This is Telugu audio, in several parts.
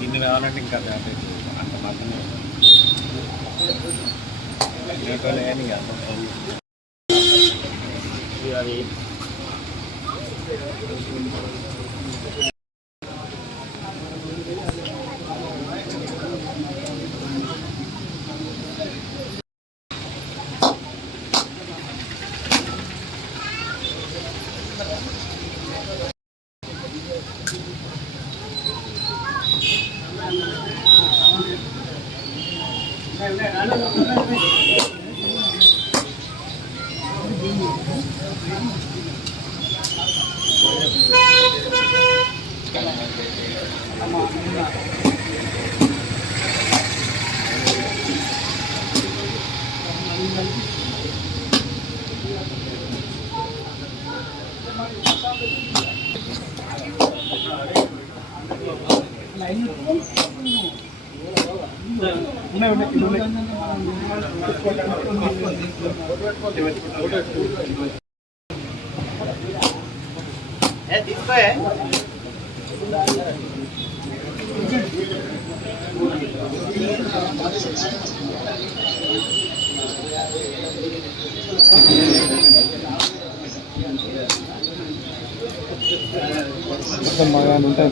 ఇన్ని కావాలంటే ఇంకా అంత మాత్రమే అది మగాలు ఉంటాయి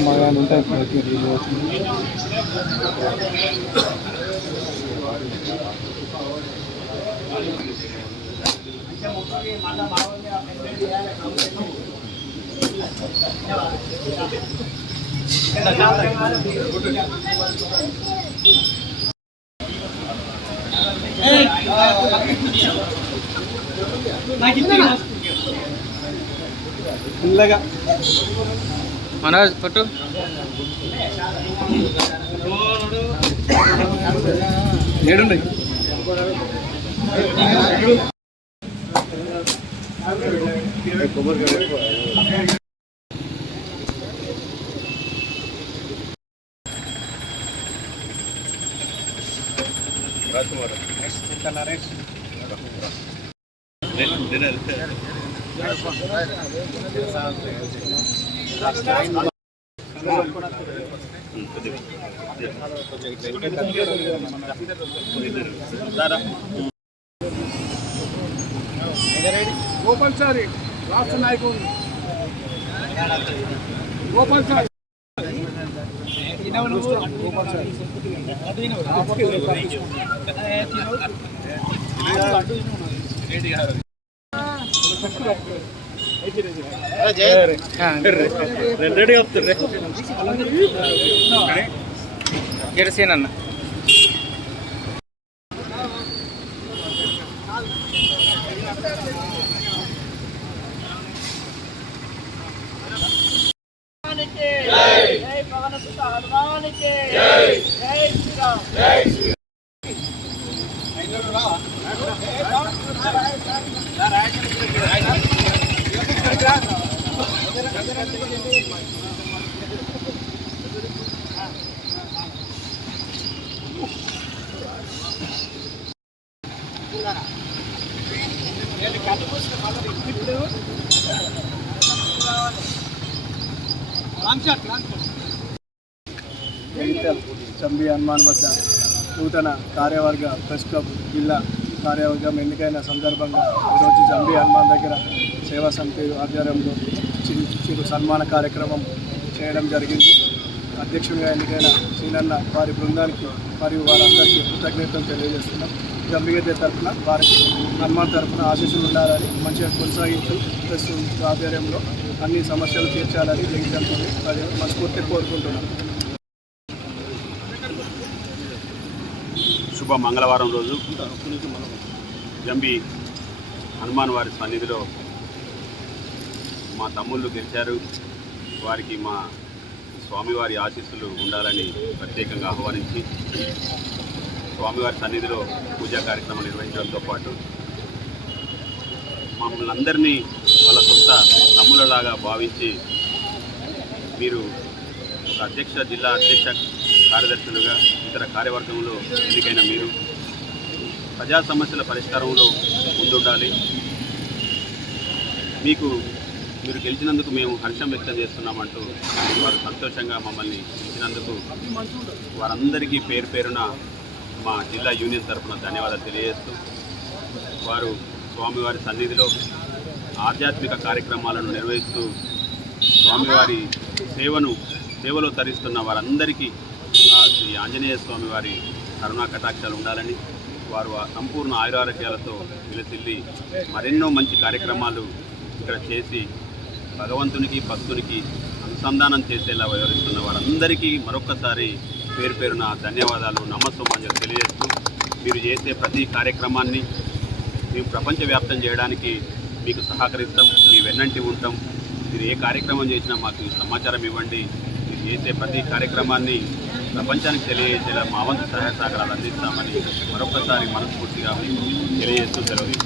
మగాలు ఉంటాయి మనోజ్ పట్టు ఏడుండి గోపాల్ సార్ రాష్ట్ర నాయకుడు గోపాల్ సార్ రెడీ అవుతుంది అన్న జై పవన సుత హనుమానికి జై జై శ్రీరామ్ జై శ్రీరామ్ చంబి హనుమాన్ వద్ద నూతన కార్యవర్గ ప్రెస్ క్లబ్ జిల్లా కార్యవర్గం ఎన్నికైన సందర్భంగా ఈరోజు చంబి హనుమాన్ దగ్గర సేవా సమితి ఆధ్వర్యంలో చిరు సన్మాన కార్యక్రమం చేయడం జరిగింది. అధ్యక్షుడిగా ఎన్నికైన సీనన్న వారి బృందానికి మరియు వారందరికీ కృతజ్ఞతలు తెలియజేస్తున్నాం. గంభీరత తరఫున వారికి హనుమాన్ తరఫున ఆశీస్సులు ఉండాలని మంచిగా కొనసాగించు ప్లస్ ఆధ్వర్యంలో అన్ని సమస్యలు తీర్చాలని జగిత్యాల ప్రజలు మనస్ఫూర్తిగా కోరుకుంటున్నాను. శుభ మంగళవారం రోజు జంబి హనుమాన్ వారి సన్నిధిలో మా తమ్ముళ్ళు గెలిచారు. వారికి మా స్వామివారి ఆశీస్సులు ఉండాలని ప్రత్యేకంగా ఆహ్వానించి స్వామివారి సన్నిధిలో పూజా కార్యక్రమం నిర్వహించడంతో పాటు మమ్మల్ని అందరినీ వాళ్ళ సొంత తమ్ముళ్ళలాగా భావించి మీరు ఒక జిల్లా అధ్యక్ష కార్యదర్శులుగా ఇతర కార్యవర్గంలో ఎన్నికైన మీరు ప్రజా సమస్యల పరిష్కారంలో ముందుండాలి. మీరు గెలిచినందుకు మేము హర్షం వ్యక్తం చేస్తున్నామంటూ వారు సంతోషంగా మమ్మల్ని ఇచ్చినందుకు వారందరికీ పేరు పేరున మా జిల్లా యూనియన్ తరఫున ధన్యవాదాలు తెలియజేస్తూ వారు స్వామివారి సన్నిధిలో ఆధ్యాత్మిక కార్యక్రమాలను నిర్వహిస్తూ స్వామివారి సేవలో తరిస్తున్న వారందరికీ శ్రీ ఆంజనేయ స్వామి వారి కరుణా కటాక్షాలు ఉండాలని వారు సంపూర్ణ ఆయురారోగ్యాలతో విలసిల్లి మరెన్నో మంచి కార్యక్రమాలు ఇక్కడ చేసి భగవంతునికి భక్తునికి అనుసంధానం చేసేలా వ్యవహరిస్తున్న వారందరికీ మరొక్కసారి పేరు పేరున ధన్యవాదాలు నమస్సుమాంజలు తెలియజేస్తూ మీరు చేసే ప్రతి కార్యక్రమాన్ని మేము ప్రపంచవ్యాప్తం చేయడానికి మీకు సహకరిస్తాం, మీ వెన్నంటి ఉంటాం. మీరు ఏ కార్యక్రమం చేసినా మాకు సమాచారం ఇవ్వండి. మీరు చేసే ప్రతి కార్యక్రమాన్ని ప్రపంచానికి తెలియజేసేలా మా వంతు సహాయ సహకారాలు అందిస్తామని మరొకసారి మనస్ఫూర్తిగా తెలియజేస్తూ సెలవు.